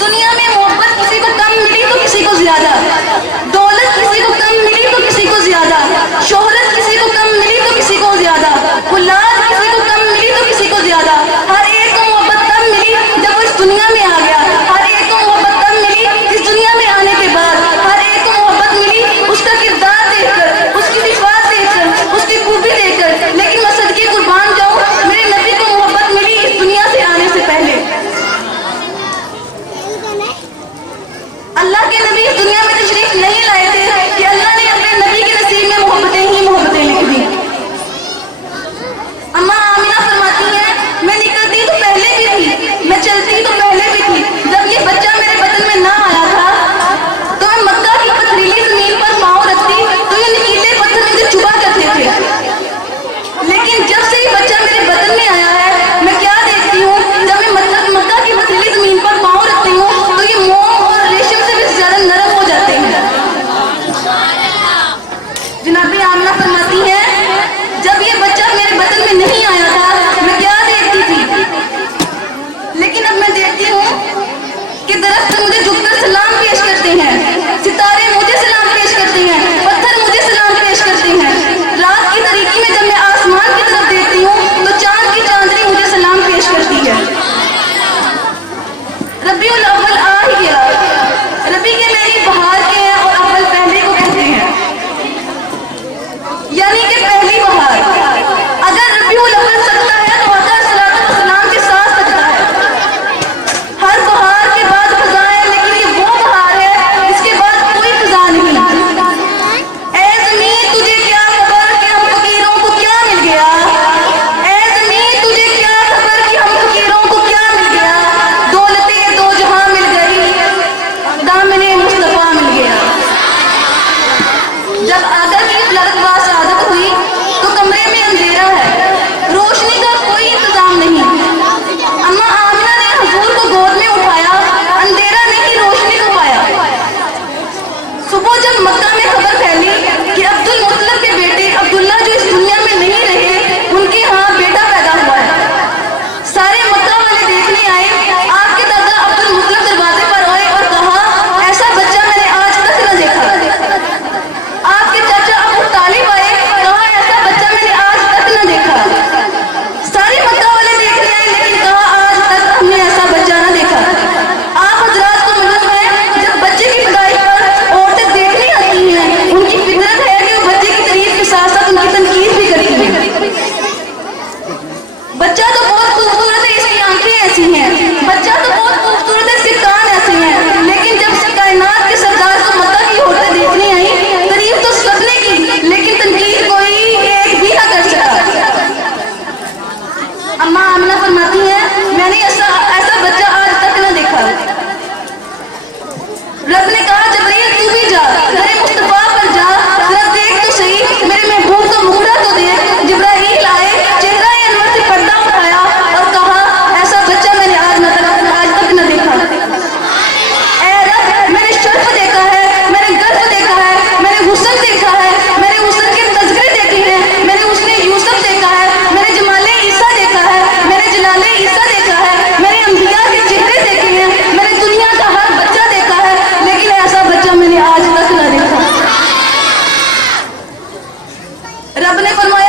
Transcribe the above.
दुनिया में मोहब्बत किसी को कम मिली तो किसी को ज्यादा, दौलत किसी को कम मिली तो किसी को ज्यादा, शोहरत किसी को कम मिली तो किसी को ज्यादा, औलाद किसी को कम मिली तो किसी को ज्यादा। हर एक को मोहब्बत तब मिली जब वो इस दुनिया में आ गया। हर एक को मोहब्बत तब मिली इस दुनिया में आने के बाद। हर एक को मोहब्बत मिली उसका किरदार देखकर, उसकी सिफात देखकर, उसकी खूबी देखकर। लेकिन मैं सदके कुर्बान जाऊं, मेरे नबी को मोहब्बत मिली इस दुनिया से आने से पहले। अल्लाह के नबी इस दुनिया में तशरीफ नहीं लाए थे कि अल्लाह ने अपने नबी के नसीब में मोहब्बतें ही मोहब्बतें लिख दी। अम्मा आमिना फरमाती हैं, मैं निकलती तो पहले भी थी, मैं चलती तो पहले भी थी। जब ये बच्चा मेरे बदन में ना आया था तो मैं मक्का की पथरीली जमीन पर पाँव रखती तो ये नुकीले पत्थर मुझे चुभा करते थे। लेकिन जब से ये बच्चा मेरे बदन में आया है, मैं क्या देखती हूँ, जब मैं मक्का की पथरीली जमीन पर पाँव रखती हूँ तो ये मोम और रेशम से भी ज्यादा नरम हो जाते हैं। जनाबी आमिना फरमाती है, जब ये बच्चा मेरे बदन में नहीं आया था मैं क्या देखती थी, लेकिन अब मैं देखती हूँ कि दरख्त मुझे झुककर सलाम पेश करते हैं, सितारे मुझे सलाम पेश करते हैं, पत्थर मुझे सलाम पेश करते हैं। रात की तारीकी में जब मैं आसमान की तरफ देखती हूँ तो चांद की चांदनी मुझे सलाम पेश करती है। रबीउल अव्वल आ ही गया। रबी के मेरी बहार के हैं और अव्वल पहले को कहते हैं, यानी कि पहली बहार। अगर रबीउल अव्वल सकता है तो आका सल्लल्लाहु अलैहि वसल्लम के साथ सकता है। हर बहार के बाद खजा है, लेकिन ये वो बहार है इसके बाद कोई खजा नहीं। ऐ ज़मीन तुझे क्या खबर कि हम फकीरों को क्या मिल गया, ऐ ज़मीन तुझे क्या खबर कि हम फकीरों को क्या मिल गया। दौलतें दो जहां मिल गई, दामने मुस्तफा मिल गया। जब आगा की लड़कवास आदत हुई तो कमरे में अंधेरा है, रोशनी का कोई इंतजाम नहीं। अम्मा आमिना ने हुजूर को गोद में उठाया, अंधेरा नहीं रोशनी को पाया। सुबह जब मक्का में खबर फैली कि अब्दुल मुत्तलिब के बेटे अब्दुल्ला जो इस दुनिया में नहीं रहे, उनके यहाँ बेटा पैदा हुआ है, सारे मक्का वाले देखने आए। आपके दादा अब्दुल मुत्तलिब दरवाजे पर आए और कहा, ऐसा बच्चा मैंने आज तक न देखा। आपके चाचा अबू तालिब आए, कहा, ऐसा बच्चा मैंने आज तक न देखा। सारे मक्का वाले देखने आए, लेकिन कहा, आज तक हमने ऐसा बच्चा न देखा। आप हजरात को मालूम है, जब बच्चे की पैदाइश पर औरतें देखने आती हैं, उनकी फितरत है कि वो बच्चे की तारीफ के साथ साथ उनकी तनकीद भी करती हैं। बच्चा तो बहुत खूबसूरत है, इसकी आंखें ऐसी हैं, बच्चा तो बहुत खूबसूरत है, इसके कान ऐसे हैं। लेकिन जब से कायनात के सरदार को मक्का की औरतें देखने आई, तारीफ तो सबने की, लेकिन तनकीद कोई एक भी ना कर सका। अम्मा आमिना फरमाती है, मैंने ऐसा बच्चा आज तक न देखा। रब ने कहा, जबरील तू भी जा, मेरे मुस्तफा पर जा, जरा देख तो सही, मेरे महबूब का मुखड़ा तो देख। जिब्राइल आए, चेहरा अनवर से पर्दा उठाया और कहा, ऐसा बच्चा मैंने आज तक न देखा। ऐ रब, मैंने शर्फ देखा है, मैंने गर्व देखा है, मैंने हुस्न देखा है, मैंने हुस्न के तज़किरे देखे हैं, मैंने हुस्न यूसुफ देखा है, मैंने जमाले ईसा देखा है, मैंने जलाले ईसा देखा है, मैंने अंबिया के चेहरे देखे हैं, मैंने दुनिया का हर बच्चा देखा है, लेकिन ऐसा बच्चा मैंने आज तक न देखा। रब ने फरमाया,